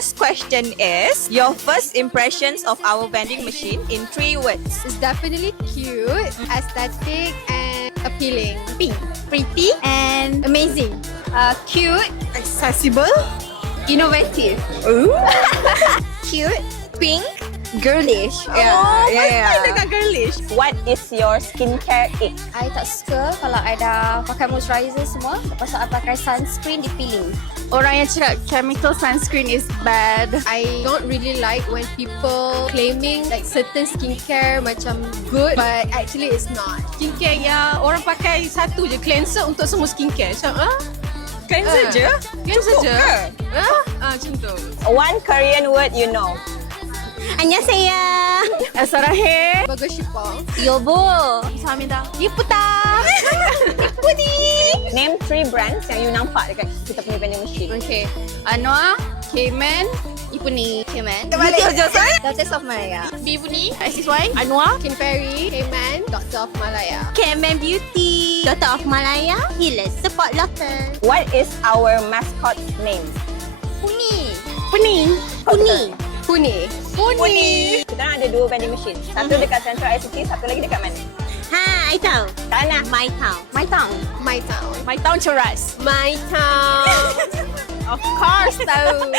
first question is your first impressions of our vending machine in 3 words. It's definitely cute, aesthetic, and appealing. Pink, pretty and amazing. Cute, Accessible. innovative. Ooh. Cute, pink, girlish. Dekat girlish. What is your skincare ick? I tak suka kalau I dah pakai moisturizer semua, lepas tu I pakai sunscreen, dia peeling. Orang yang cakap chemical sunscreen is bad. I don't really like when people claiming like certain skincare macam good, but actually it's not. Skincare yang orang pakai satu je, cleanser untuk semua skincare. Macam, Cleanser je? cleanser Cukup je? ke? Macam tu. One Korean word you know. 안녕하세요. Sarahhe. Bagus Shipong. 여보. 감사합니다. 예쁘다. Name 3 brands yang you nampak dekat kita punya vending machine. Okay. Anwar, Cayman, IPPUNI. Cayman. Daughters of Malaya. BPUNI, SSY, Anwar. Kin Perry, Heyman, Doctor of Malaya. Cayman Beauty. Daughter of Malaya. Healers. Support local. What is our mascot name? Puni. Puni. Puni. Puni. Puni. Kita orang ada 2 vending machine. Satu dekat Central ICT, satu lagi dekat mana? Ha, I tahu. Kat mana? My town. My town. My town. My town Cheras. My town. Of course tahu.